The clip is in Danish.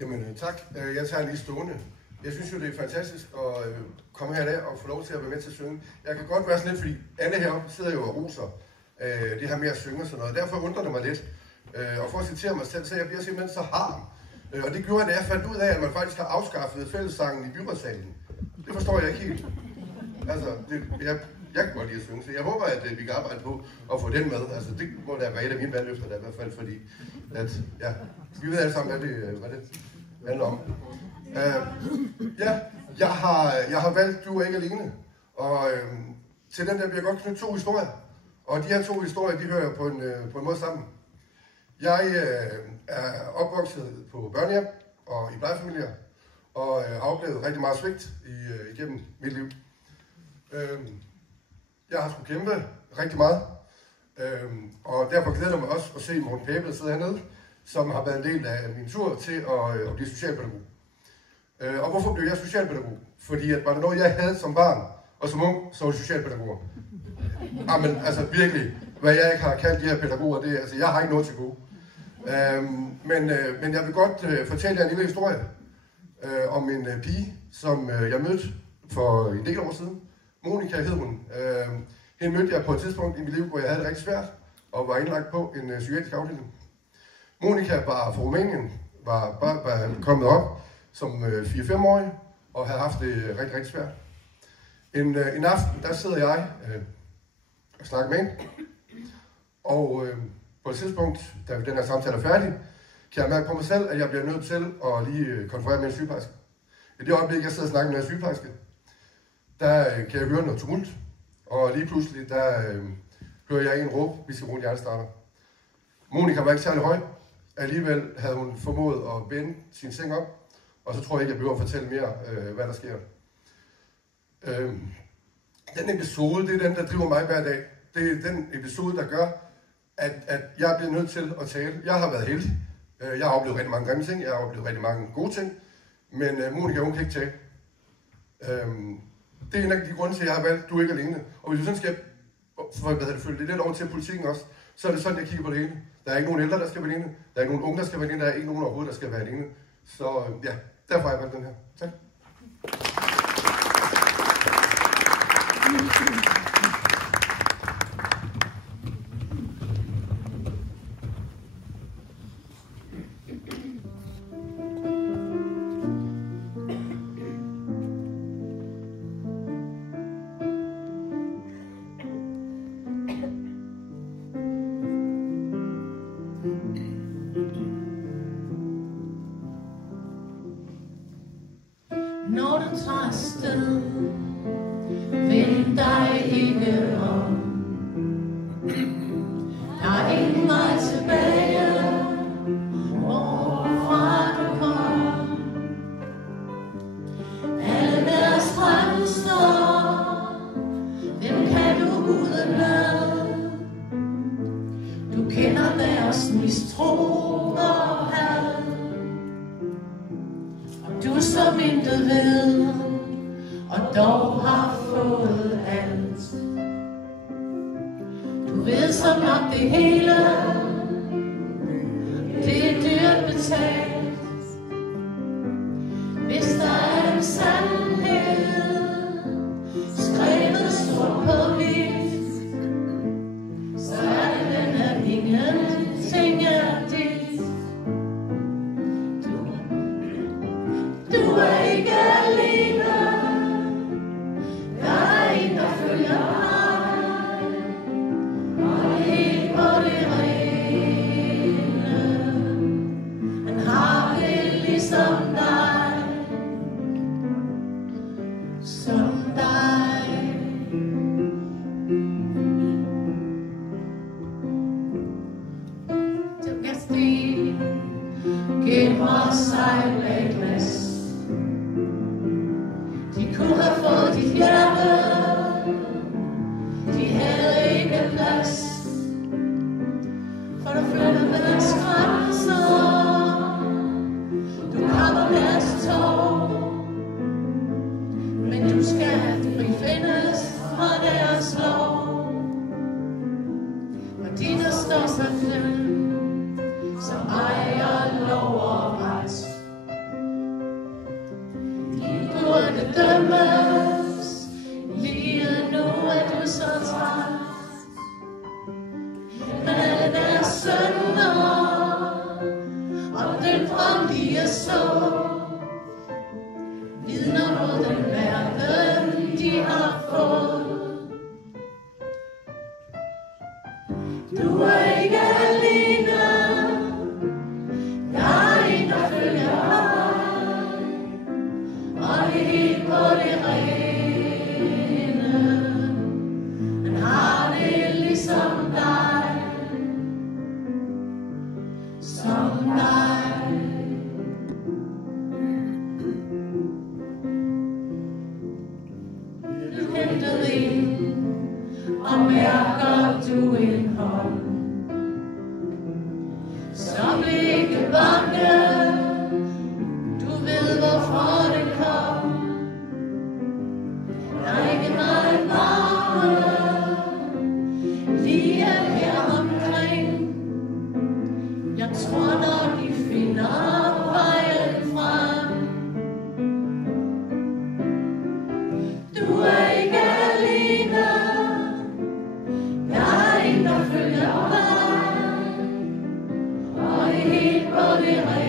Jamen tak. Jeg tager lige stående. Jeg synes jo, det er fantastisk at komme her i dag og få lov til at være med til at synge. Jeg kan godt være sådan lidt, fordi alle heroppe sidder jo og roser det her med at synge og sådan noget. Derfor undrer det mig lidt. Og for at citere mig selv, så jeg bliver simpelthen så harm. Og det gjorde, at jeg fandt ud af, at man faktisk har afskaffet fællessangen i byrådssalen. Det forstår jeg ikke helt. Altså, jeg kan godt lide at synge, så jeg håber, at vi kan arbejde på at få den med. Altså, det må da være et af mine valgløfter, der i hvert fald, fordi at, ja, vi ved alle sammen, hvad det handler om. Jeg har valgt Du er ikke alene, og til den der bliver jeg godt knytte 2 historier. Og de her 2 historier, de hører på en måde sammen. Jeg er opvokset på børnehjem og i plejefamilier, og har oplevet rigtig meget svigt igennem mit liv. Jeg har sgu kæmpe rigtig meget, og derfor glæder jeg mig også at se Morten Pape sidde hernede, som har været en del af min tur til at blive socialpædagog. Og hvorfor blev jeg socialpædagog? Fordi at var der noget, jeg havde som barn og som ung, så var det socialpædagoger. Jamen, altså virkelig, hvad jeg ikke har kaldt de her pædagoger, det er, altså jeg har ikke noget til gode. Men jeg vil godt fortælle jer en lille historie om en pige, som jeg mødte for en del år siden. Monika hed hun. Hende mødte jeg på et tidspunkt i mit liv, hvor jeg havde det rigtig svært, og var indlagt på en psykiatrisk afdeling. Monika var fra Rumænien, var kommet op som 4-5-årig, og havde haft det rigtig, rigtig svært. En aften, der sidder jeg og snakker med hende, og på et tidspunkt, da den her samtale er færdig, kan jeg mærke på mig selv, at jeg bliver nødt til at lige konferere med en sygeplejerske. I det øjeblik, jeg sidder og snakker med en sygeplejerske, der kan jeg høre noget tumult, og lige pludselig, der hører jeg en råbe, vi skal bruge en hjertestarter. Monika var ikke særlig høj, alligevel havde hun formået at vende sin seng op, og så tror jeg ikke, jeg behøver at fortælle mere, hvad der sker. Den episode, det er den, der driver mig hver dag. Det er den episode, der gør, at jeg bliver nødt til at tale. Jeg har været heldig. Jeg har oplevet rigtig mange grimme ting, jeg har oplevet rigtig mange gode ting, men Monika, hun kan ikke tale. Det er en af de grunde til, at jeg har valgt Du er ikke alene. Og hvis du sådan skal følge det lidt over til politikken også, så er det sådan, jeg kigger på det hele. Der er ikke nogen ældre, der skal være alene. Der er ikke nogen unge, der skal være alene. Der er ikke nogen overhovedet, der skal være alene. Så ja, derfor har jeg valgt den her. Tak. Når du tager afsted, vend dig ikke om. Der er ingen vej tilbage, hvorfra du kom. Alle deres drømme står, dem kan du udenad. Du kender deres mistro og had. Du som intet ved, og dog har fået alt. Du ved så nok det hele, det er dyrt betalt. Hvis der er en sandhed, skrevet stort på hvidt, så er det den, at ingenting er dit. Du er ikke alene, der er en, der følger dig, og helt på det rene. Han har det ligesom dig, som dig. Du kan stige gennem og sejle af glas. De kunne have fået dit hjerte, de havde ikke plads. For du flyttede med deres grænser, du kommer med deres tår. Men du skal frifindes fra deres lov. Og de, der står så klem, som ejer tror, når de finder vejen frem. Du er ikke alene, der er en, der følger dig, og helt på det